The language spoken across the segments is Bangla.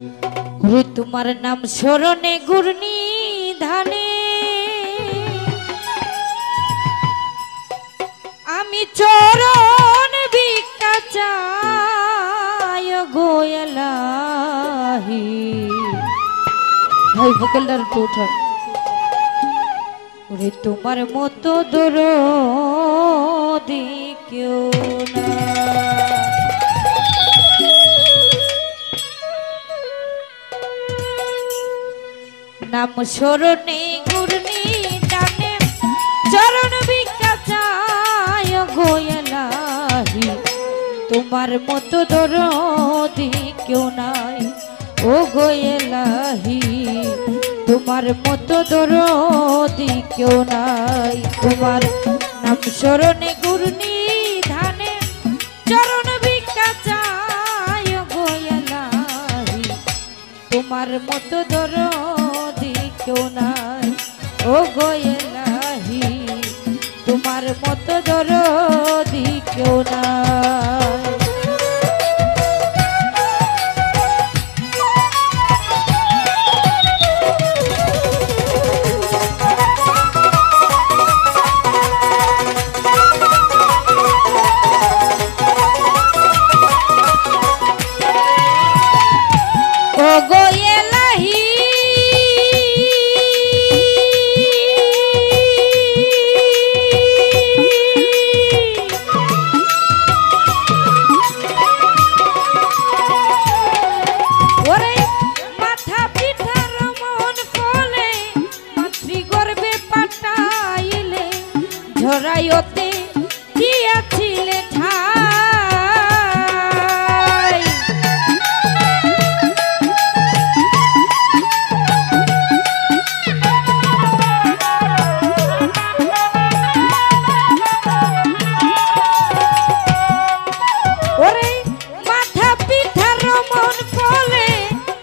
ওরে তোমার নাম স্মরণে ঘূর্ণি ধানে আমি চরণ ভিক্ষা চাই গো এলাহি। ভাই ভোকালটার একটু উঠান। ওরে তোমার মতো দরদি কেউ না। নাম স্মরণে ঘূর্ণি টানে চরণ ভিক্ষা চাই গো এলাহি। তোমার মতো দরদি কেউ নাই ও গো এলাহি। তোমার মতো দরদি কেউ নাই। তোমার নাম স্মরণে ঘূর্ণি ধানে চরণ ভিক্ষা চাই গো এলাহি। তোমার মতো দরদি কেউ নাই ও গো এলাহি। তোমার মতো দরদি কেউ নাই। ও গো এলাহি ওরে মাথা পিঠার মন ফলে মাতৃগর্ভে পাঠাইলে ঝরাইতে দিয়াছিলে ঠাই। ওরে মাথা পিঠার মন ফলে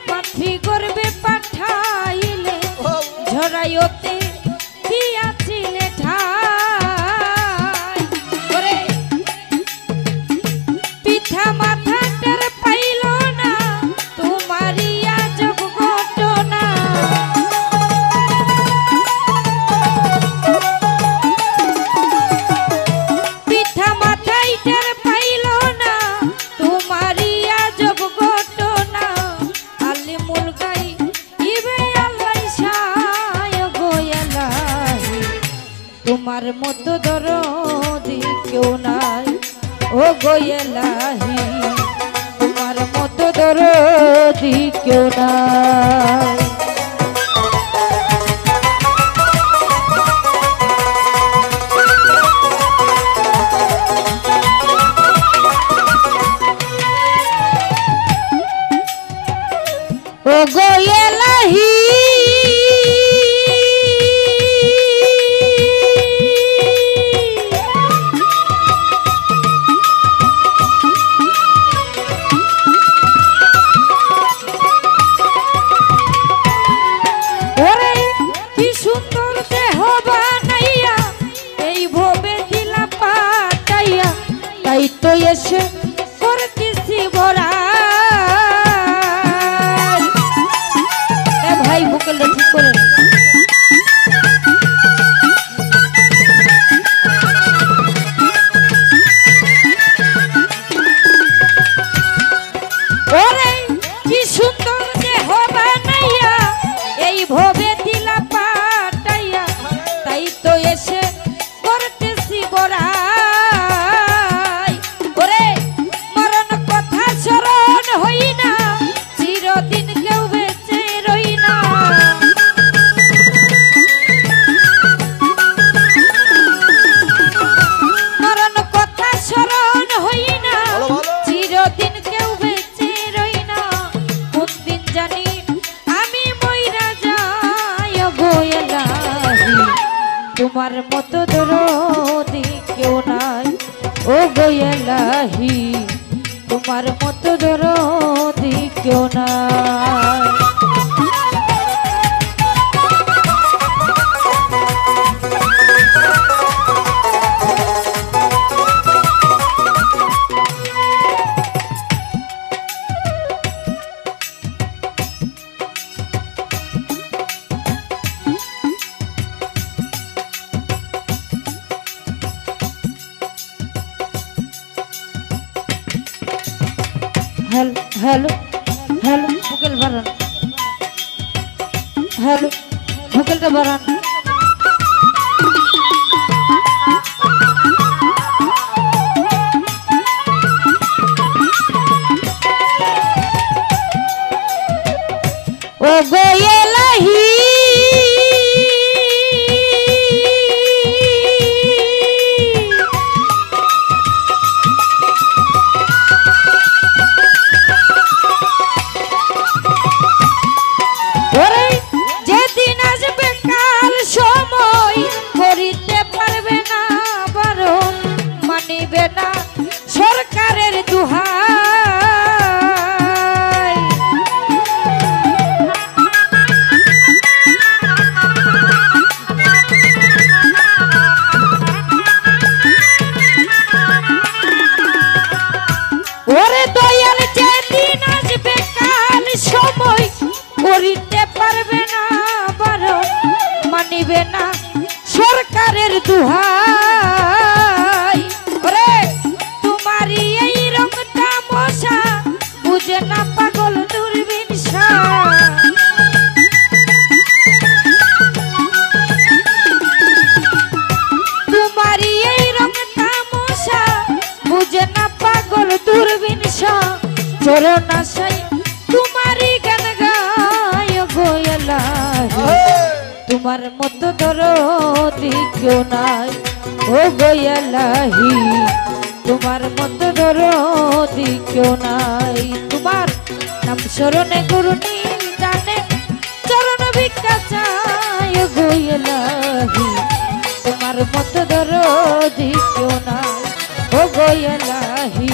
মাতৃগর্ভে পাঠাইলে ঝরাইতে দিয়াছিলে ঠাই। ওরে পিঠা মাথা টের পাইল না তোমারই আজব ঘটনা। পিঠা মাথায় টের পাইল না তোমারই আজব ঘটনা। আলিমুল গাই ইবে আল্লাহ সায় গো এলাহি। তোমার মতো দরদি কেউ নাই ও গো এলাহি। তোমার মতো দরদি কেউ নাই। ও গো এলাহি ওরে কি সুন্দর দেহ বানাইয়া এই ভবে দিলা পাঠাইয়া। তাই তো এসে করতেছি ভরা। ভাই ভোকালটা ঠিক করে ওরে কি সুন্দর দেহ বানাইয়া এই ভবে দিলা পাঠাইয়া। তাই তো এসে করতেছি বড়াই। ওরে মরণ কথা স্মরণ হই না চিরদিন কেউ বেঁচে রই না। মরণ কথা স্মরণ হই না চিরদিন কেউ বেঁচে রই না। কোন দিন জানি আমি মইরা যাই গো এলাহি। তোমার মতো দরদি কেউ নাই ও গো এলাহি। তোমার মতো দরদি কেউ নাই। হ্যালো হ্যালো হ্যালো ভোকাল বাড়ান, হ্যালো ভোকালটা বাড়ান। ও গো এলাহি ওরে যেদিন আসবে কাল সময় করিতে পারবে না বারণ, মানিবে না সরকারের দুহাই। ওরে দয়াল যেদিন আসবে কাল সময় করিতে পারবে না বারণ, মানিবে না সরকারের দুহাই। ওরে তোমারই এই রং তামাশা বুঝে না পাগল দূরবীন শাহ। তোমারই এই রং তামাশা বুঝে না পাগল দূরবীন শাহ। চরণ আশাই তোমারই গান গায় গো এলাহি, তোমার মতো দরদি কেউ নাই ও গো এলাহি, তোমার মতো দরদি কেউ নাই। তোমার নাম স্মরণে গুরু জানে চরণ ভিক্ষা চায় গো এলাহি, তোমার মতো দরদি কেউ নাই ও গো এলাহি,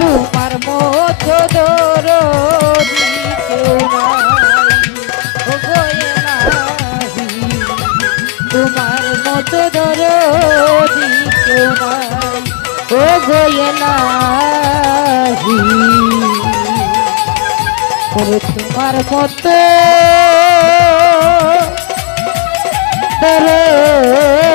তোমার মতো দরদি কেউ নাই ও গো এলাহি, তোমার মতো দরদি কেউ নাই ও গো এলাহি, ওরে তোমার মতো দরদি